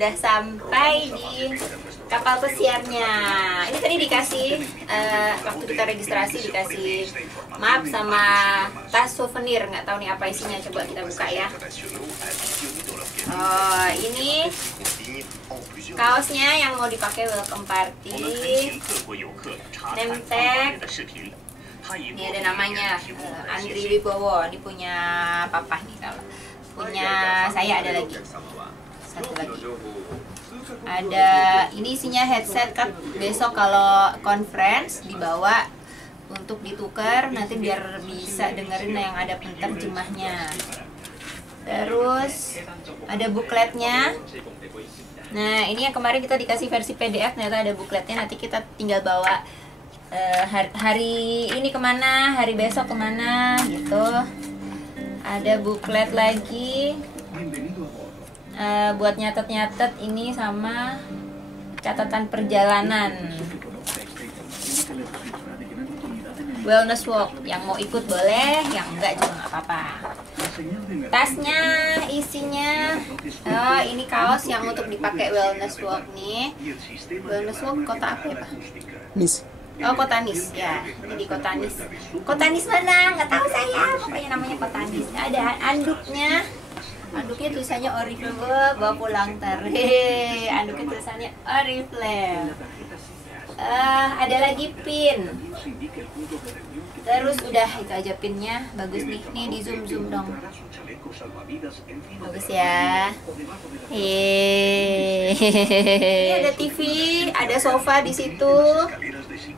sudah sampai di kapal pesiarnya. Ini tadi dikasih waktu kita registrasi dikasih map sama tas souvenir. Nggak tahu nih apa isinya. Coba kita buka ya. Oh, ini kaosnya yang mau dipakai welcome party. Name tag. Ini ada namanya Andri Wibowo. Ini punya papa nih, kalau punya saya ada lagi. Satu lagi. Ada ini isinya headset kan, besok kalau conference dibawa untuk ditukar nanti biar bisa dengerin yang ada penerjemahnya. Terus ada bukletnya. Nah, ini yang kemarin kita dikasih versi PDF, ternyata ada bukletnya. Nanti kita tinggal bawa hari ini kemana, hari besok kemana gitu. Ada buklet lagi buat nyatet-nyatet ini sama catatan perjalanan. Wellness walk, yang mau ikut boleh, yang enggak juga nggak apa-apa. Tasnya isinya ini kaos yang untuk dipakai wellness walk nih. Wellness walk kota apa ya, Pak? Nis. Oh, Kota Nis ya. Ini di Kota Nis. Kota Nis mana? Nggak tahu saya. Pokoknya namanya Kota Nis. Ada anduknya. Anduknya tulisannya Oriflame, bawa pulang tare. Anduknya tulisannya Oriflame. Ada lagi pin. Terus udah itu aja pinnya. Bagus nih. Nih di zoom dong. Bagus ya. Ini ada TV, ada sofa di situ.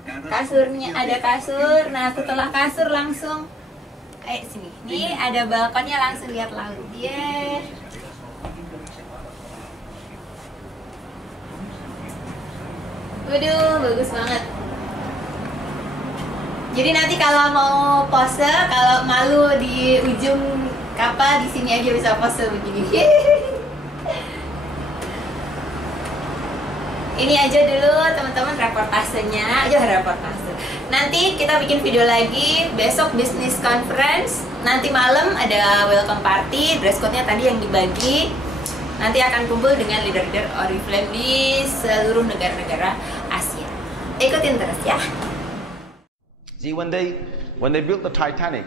Kasurnya ada kasur. Nah, setelah kasur langsung sini. Nih ada balkonnya, langsung lihat laut. Yeah. Waduh, bagus banget. Jadi nanti kalau mau pose, kalau malu di ujung kapal, di sini aja bisa pose begini. Ini aja dulu teman-teman reportasenya, reportase. Nanti kita bikin video lagi besok business conference. Nanti malam ada welcome party, dress code-nya tadi yang dibagi. Nanti akan kumpul dengan leader-leader Oriflame di seluruh negara-negara Asia. Ikutin terus ya. See, when they built the Titanic,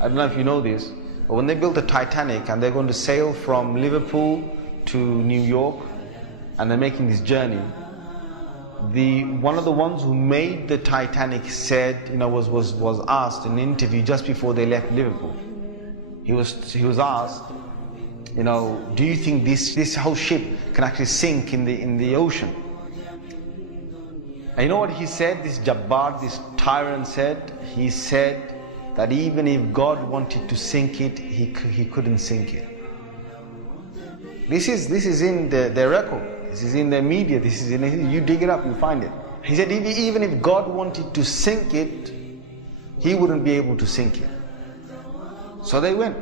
I don't know if you know this, but when they built the Titanic and they're going to sail from Liverpool to New York, and they're making this journey, one of the ones who made the Titanic said, was asked in an interview just before they left Liverpool. He was asked, do you think this whole ship can actually sink in the ocean? And you know what he said? This Jabbar, this tyrant said. He said that even if God wanted to sink it, he couldn't sink it. This is in their record. This is in their media. This is you dig it up, you find it. He said even if God wanted to sink it, he wouldn't be able to sink it. So they went.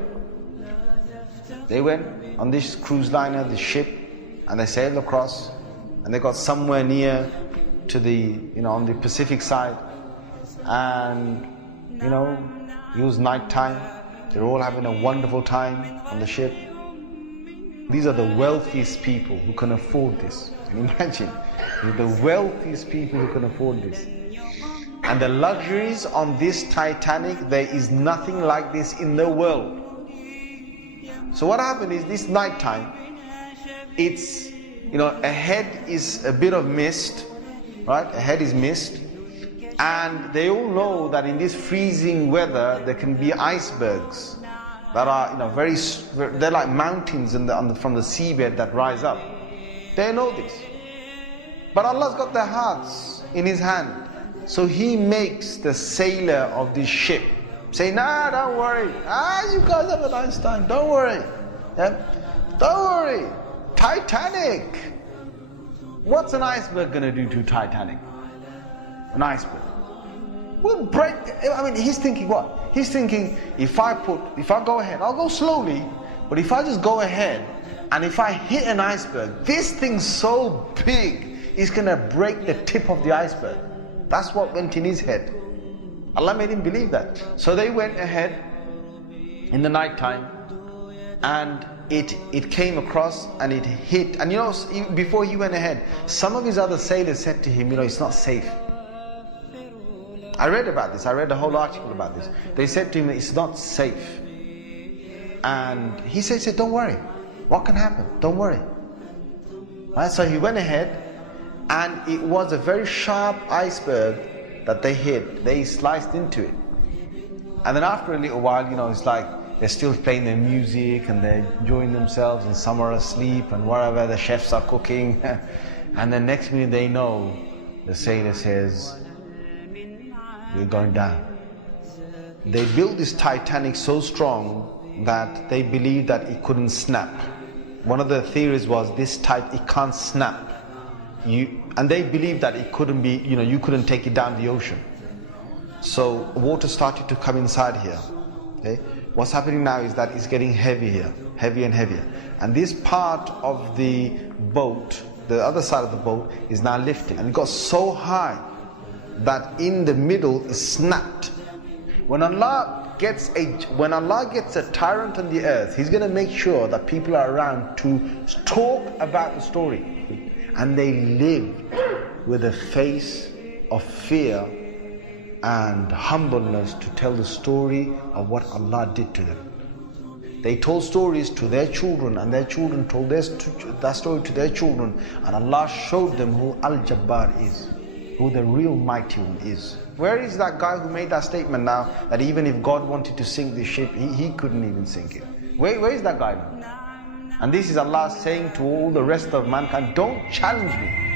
They went on this cruise liner, this ship, and they sailed across, and they got somewhere near to the, on the Pacific side, and it was night time. They're all having a wonderful time on the ship. These are the wealthiest people who can afford this. Can you imagine? They're the wealthiest people who can afford this. And the luxuries on this Titanic, there is nothing like this in the world. So what happened is this night time, it's, ahead is a bit of mist, right? Ahead is mist. And they all know that in this freezing weather, there can be icebergs that are, they're like mountains from the seabed that rise up. They know this. But Allah's got their hearts in His hand. So He makes the sailor of this ship say, nah, don't worry. You guys have a nice time. Don't worry. Yeah? Don't worry. Titanic. What's an iceberg going to do to Titanic? An iceberg will break. He's thinking what? He's thinking, if I go ahead, I'll go slowly, but if I just go ahead, and if I hit an iceberg, this thing's so big, it's going to break the tip of the iceberg. That's what went in his head. Allah made him believe that. So they went ahead in the night time, and it came across and it hit. And you know, before he went ahead, some of his other sailors said to him, you know, it's not safe. I read about this. I read a whole article about this. They said to him, it's not safe. And he said, don't worry. What can happen? Don't worry. Right? So he went ahead, and it was a very sharp iceberg that they hit. They sliced into it. And then after a little while, you know, it's like they're still playing their music and they're enjoying themselves, and some are asleep and whatever, the chefs are cooking. And then next minute they know, the sailor says, we're going down. They built this Titanic so strong that they believed that it couldn't snap. One of the theories was it can't snap. And they believed that it couldn't be, you know, you couldn't take it down the ocean. So water started to come inside here. Okay? What's happening now is that it's getting heavy here, heavier and heavier. And this part of the boat, the other side of the boat, is now lifting. And it got so high that in the middle it snapped. When Allah gets a tyrant on the earth, He's going to make sure that people are around to talk about the story. And they lived with a face of fear and humbleness to tell the story of what Allah did to them. They told stories to their children, and their children told that story to their children, and Allah showed them who Al-Jabbar is, who the real mighty one is. Where is that guy who made that statement now, that even if God wanted to sink this ship, he couldn't even sink it? Where is that guy now? And this is Allah saying to all the rest of mankind, don't challenge me.